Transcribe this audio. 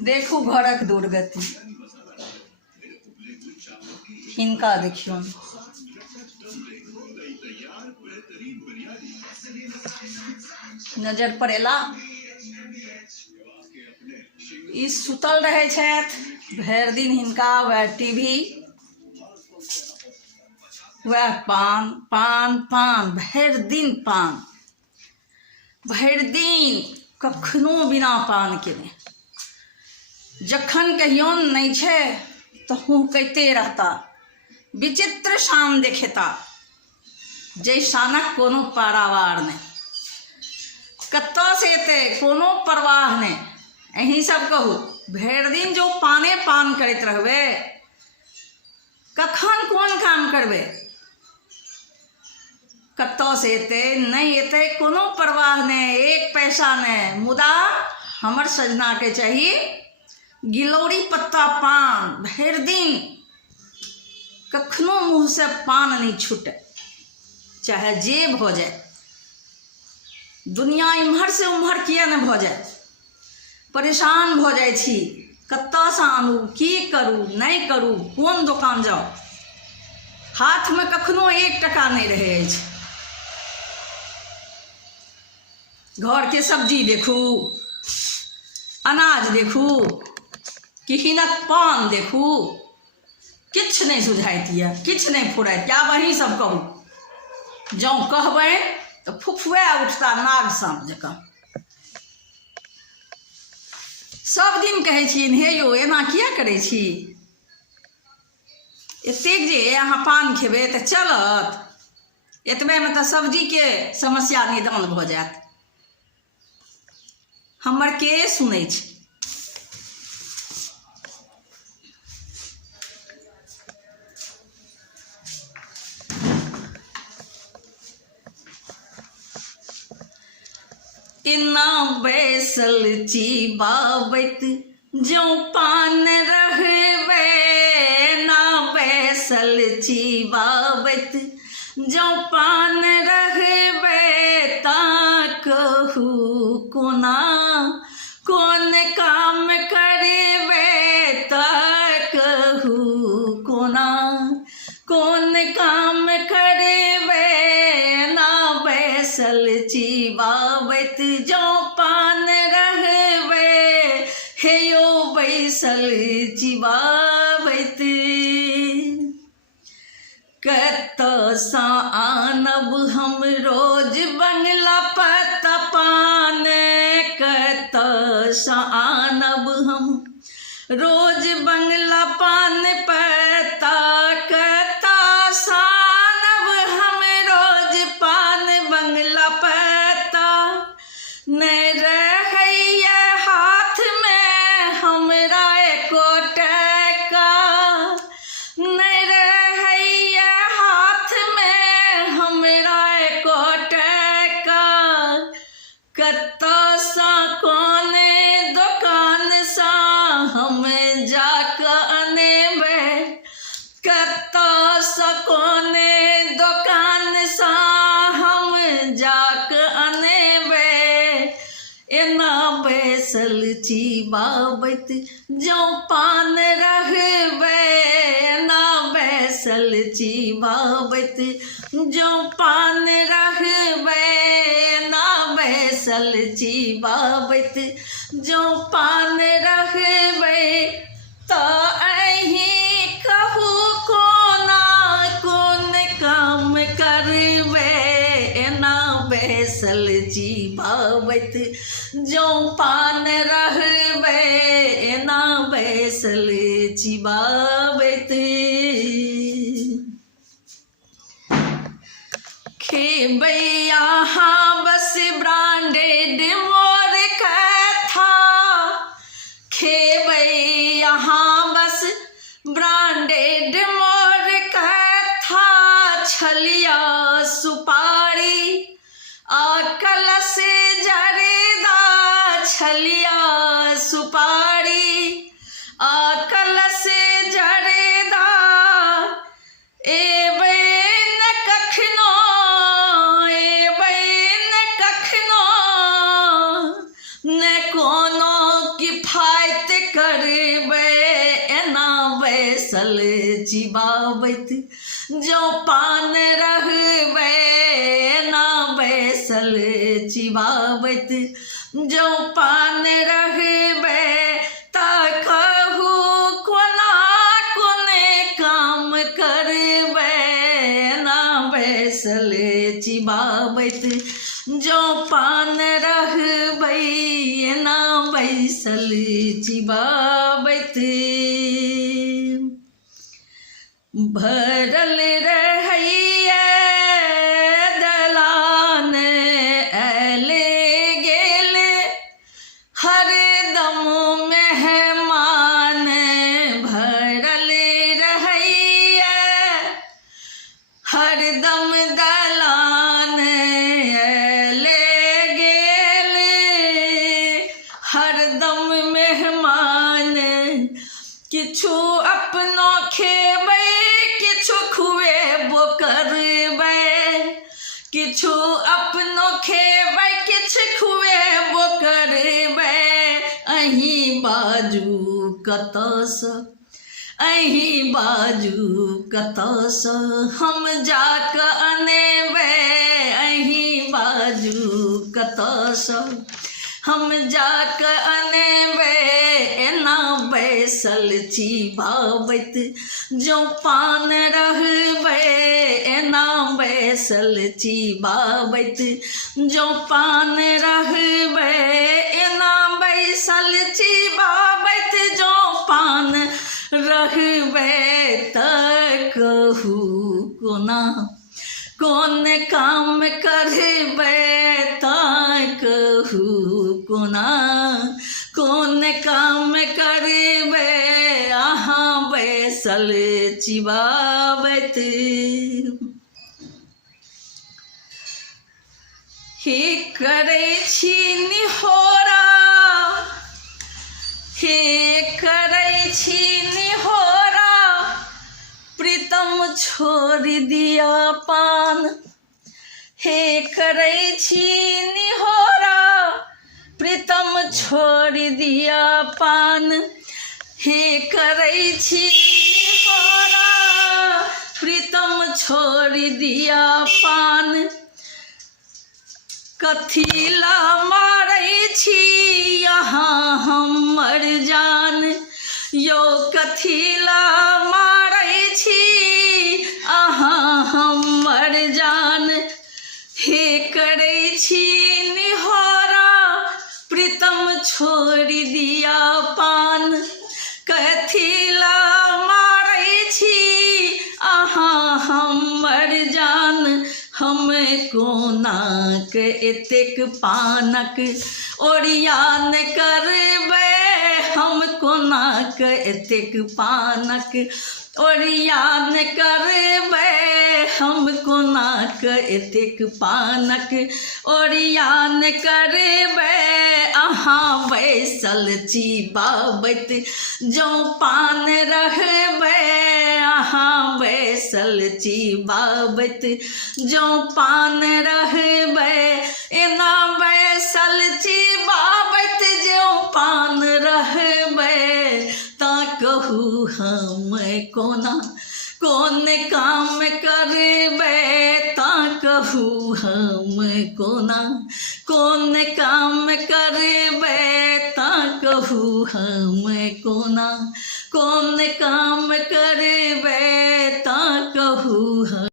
देखू घरक दुर्गति, हिनका देखियो। नजर पड़ेला ई सुतल रहे छथि भरि दिन, हिनका वह टीवी, वह पान पान पान, भरि दिन पान, भरि दिन कखनो बिना पान केने। जखन कहियो नहीं छे तो हुकैते रहता, विचित्र शान देखेता, जैसानक कोनो पारावार नहीं, कत्तऽ से एतै कोनो परवाह नहीं। अहीं सब कहू, भरि दिन जो पाने पान करैत रहबे, कखन कोन काम करबे, कत्तऽ से एतै नहीं एतै कोनो परवाह नहीं, एक पैसा नहीं। मुदा हमर सजना के चाहिए गिलौरी पत्ता पान, भरि दिन कखनो मुँह से पान नहीं छूटे, चाहे जे भ जाए। दुनिया इम्हर से उम्हर किया नहीं भ जाए, परेशान भ जाए छी, कत्तऽ से आनू, की करू नहीं करू, कोन दुकान जाओ, हाथ में कखनो 1 टका नहीं रहे अछि। घर के सब्जी देखू, अनाज देखू, कि हिनक पान देखू, किछ नहीं सुझाइत यऽ, किछ नहीं फुराइत। आब अहीं सब कहू, जँ कहबै तो फुफुआ उठता नाग साँप जकाँ। सब दिन कहै छियनि, हे यौ एना किया करै छी, एतेक जे अहाँ पान खेबै तऽ चलत, एतबेमे तऽ सब्जीके समस्या निदान भऽ जायत। हमर के सुनै छै। इना बैसल चिबाबैत जो पान रहबे, ना बैसल चिबाबैत जो पान रहबे, ता कहू कोना कोन काम करबे, ता कहू कोना कोन काम करबे, ना बैसल चिबाबैत जो पान रहबे, हे यो बैसल चिबाबैत। कत्तऽ सँ आनब हम रोज बंगला पत्ता पान, कत्तऽ सँ आनब हम रोज बंगला पान पत्ता, कत्तऽ सँ आनब हम रोज पान बंगला पत्ता। नहीं रहैया हाथ में हमरा एको टका, नहीं रहैया हाथ में हमरा एको टका, कत्तऽ सँ कोने दोकान सँ हम जाकऽ अनेबै, कत्तऽ सँ कोने दोकान सँ हम जाकऽ अनेबै। एना बैसल चिबाबैत जो पान रहबे, एना बैसल चिबाबैत जो पान रहबे, एना बैसल चिबाबैत जो पान रहबे, तो अहीं कहू कोना कोन काम करबे, एना बैसल चिबाबैत जो पान रहबे, एना बैसल चिबाबैत। खेबै अहाँ बस ब्रांडेड मोर कथा, खेबै अहाँ बस ब्रांडेड मोर कथा, छलिया सुपारी आ कलश जरदा, छलिया सुपारी आ कलश जरदा। एबै न कखनो, एबै न कखनो, न कोनो किफायत बैसल चिबावत जो पान रहबे ना बैसल चिबावत जो पान रहबे ता कहू कोना कोने काम करबे ना बैसल चिबावत जो पान रहबै ना बैसल चिबावत भरल रहैया दलान ऐले गेले हरदम मेहमान भरल रहैया हरदम दलान ऐले गेले हरदम मेहमान किछु अपनो खेबै किछु खुएबो करबै किछु अपनो खेबै किछु खुएबो करबै अहीं बाजू कतऽसँ अहीं बाजू कतऽसँ हम जाकऽ अनेबै अहीं बाजू कतऽसँ हम जाकऽ अनेबै एना बैसल चिबावत जो पान रहबै एना बैसल चिबावत जो पान रहबै एना बैसल चिबावत जो पान रहबै तऽ कहू कोना कोन काम करबै तऽ कहू कोना कोन काम करबै अहाँ बैसल चिबावत हे करै छी निहोरा हे करै छी निहोरा प्रीतम छोड़ दिया पान हे करै छी निहोरा प्रीतम छोड़ दिया पान हे करै छी निहोरा प्रीतम छोड़ दिया पान कथी ला मारै छी यहाँ हमर जान यो कथी ला मारै छी अहाँ हमर जान हे करै छी निहोरा प्रीतम छोड़ दिया पान कथी ला मारै छी अहाँ हमर जान हम कोनाक एतेक पानक ओरियान करबै हम कोनाक एतेक पानक ओरियान करबै हम कोनाक एतेक पानक ओरियान करबै अहाँ बैसल चिबावत जो पान रहबै अहाँ बैसल चिबावत जो पान रहबै एना बैसल चिबावत जो पान रहबै ता कहू हम कोना कोन काम करबै ता कहू हम कोना कोन काम करबै ता कहू हम कोना कोन काम करबै ता कहू हम